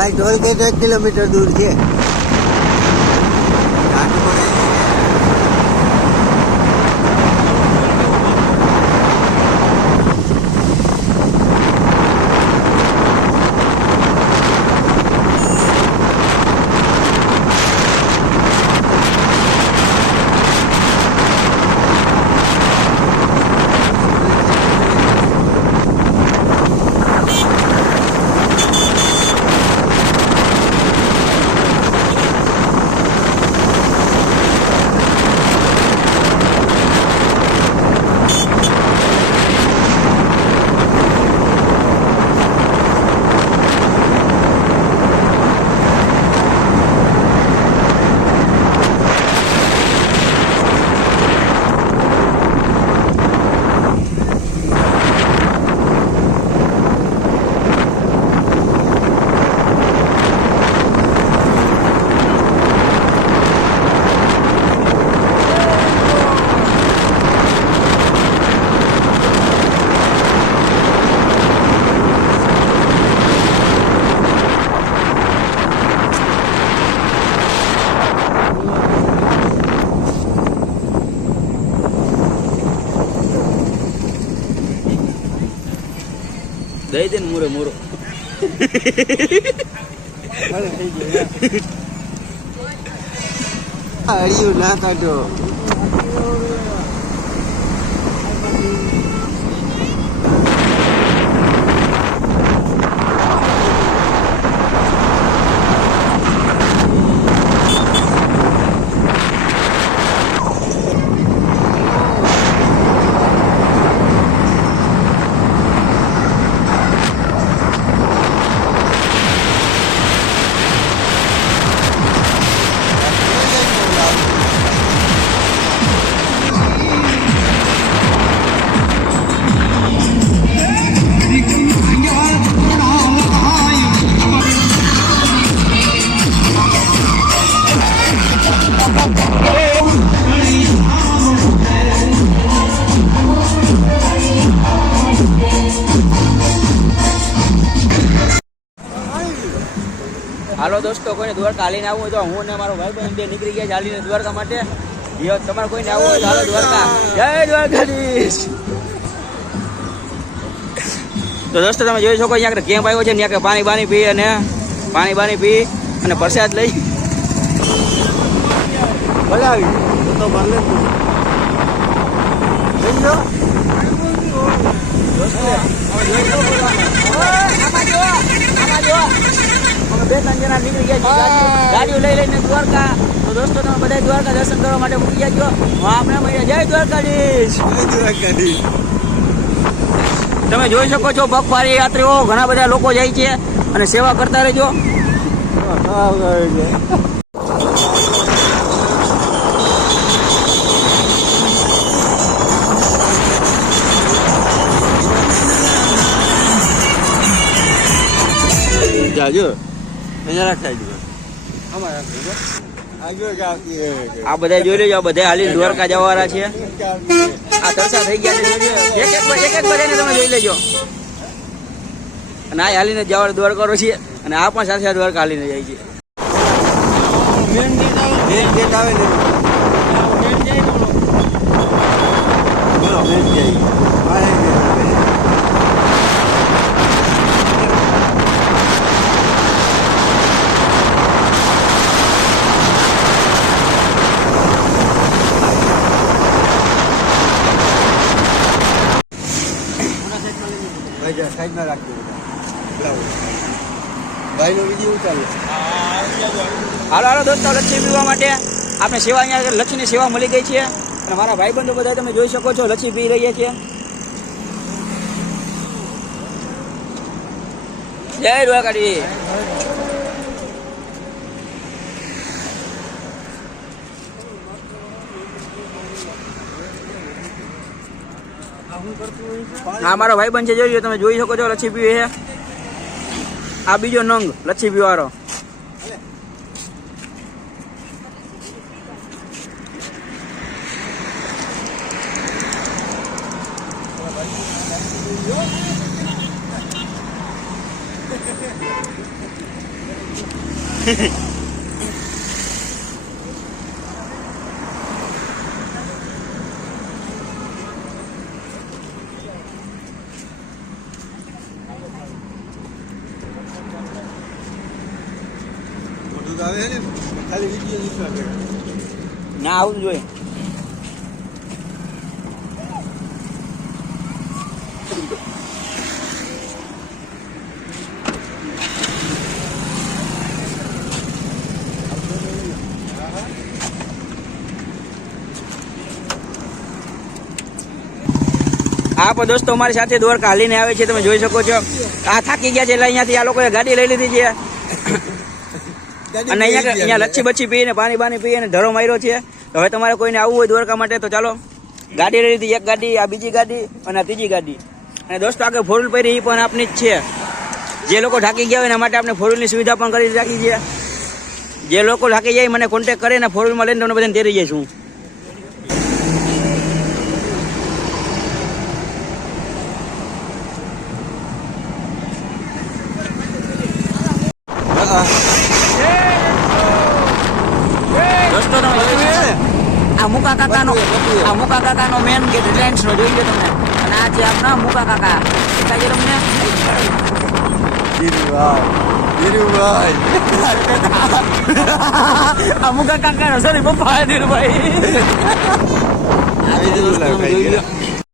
ભાઈ toll gate 1 kilometre દૂર છે. દઈ દે ને મોરે મોરો હળિયું ના કાઢો. હાલો દોસ્તો, કોઈને દ્વારકા હાલીને આવવું હોય તો હું ને મારો ભાઈ બહેન બે નીકળી ગયા હાલીને દ્વારકા માટે. તમારે કોઈને આવવું હોય તો હાલો દ્વારકા. જય દ્વારકાધીશ. તો દોસ્તો તમે જોઈ શકો અહીંયા કેમ્પ આવ્યો છે, ત્યાં પાણી બાણી પી અને પ્રસાદ લઈ બોલાવી તો ભલે બે ત્રણ જણા નીકળી ગયા ગાડીઓ લઈ લઈને દ્વારકા. તો દોસ્તો તમે બધા દ્વારકા દર્શન કરવા માટે મૂકી જાજો. આપણે મળીએ. જય દ્વારકાધીશ. તમે જોઈ શકો છો પગપાળી યાત્રીઓ ઘણા બધા લોકો જાય છે અને સેવા કરતા રહેજો. જાજો અહીંયા આ બધા જોઈ લેજો. આ બધા હાલી દ્વારકા જવાવાળા છે. આ તરસા થઈ ગયા છે. એક બધાને તમે જોઈ લેજો. અને આ હાલીને જવા દ્વારકા છે અને આ પણ સાથે દ્વારકા હાલીને જાય છે. મેન ગેટ આવે ને મેન જાય. સાઈડમાં રાખજો. ભાઈનો વિડીયો ઉતારો. હાલો દોસ્તો, લચ્છી પીવા માટે આપણે સેવા અહીંયા લચ્છીની સેવા મળી ગઈ છે અને મારા ભાઈબંધો બધા તમે જોઈ શકો છો લચ્છી પી રહ્યા છે. જય દ્વારકાધીશ. હા મારો ભાઈબંધ છે, જોઈ તમે જોઈ શકો છો લચ્છી પીવે છે. આ બીજો નંગ લચ્છી પીવાળો. મોટું તો આવે ને ખાલી વિડીયો નીકળવા કરે. ના આવું જોઈએ. આ પણ દોસ્તો અમારી સાથે દ્વારકા હાલીને આવે છે, તમે જોઈ શકો છો. આ થાકી ગયા છે એટલે અહીંયાથી આ લોકોએ ગાડી લઈ લીધી છે અને અહીંયા લચ્છી બચ્છી પીને પાણી બાણી પીને ઢરો માર્યો છે. તો હવે તમારે કોઈને આવવું હોય દ્વારકા માટે તો ચાલો, ગાડી લઈ લીધી, એક ગાડી, આ બીજી ગાડી અને આ ત્રીજી ગાડી. અને દોસ્તો આગળ ફોર વ્હીલ પડી એ પણ આપની જ છે. જે લોકો થાકી ગયા હોય એના માટે આપણે ફોર વ્હીલની સુવિધા પણ કરી રાખી છે. જે લોકો થાકી જાય મને કોન્ટેક્ટ કરે ને ફોર વ્હીલમાં લઈને તમને બધાને તેડી જઈશું. દોસ્તો તમે જોઈ શકો છો, આ મુકા કાકાનો મેન ગેટ રિલાયન્સ નો જોઈ લો તમે. અને આ છે આપણા મુકા કાકા, દેખાય છે તમને? ધીરુભાઈ આ મુકા કાકા નો સોરી પપ્પા ધીરુભાઈ. આવી જવું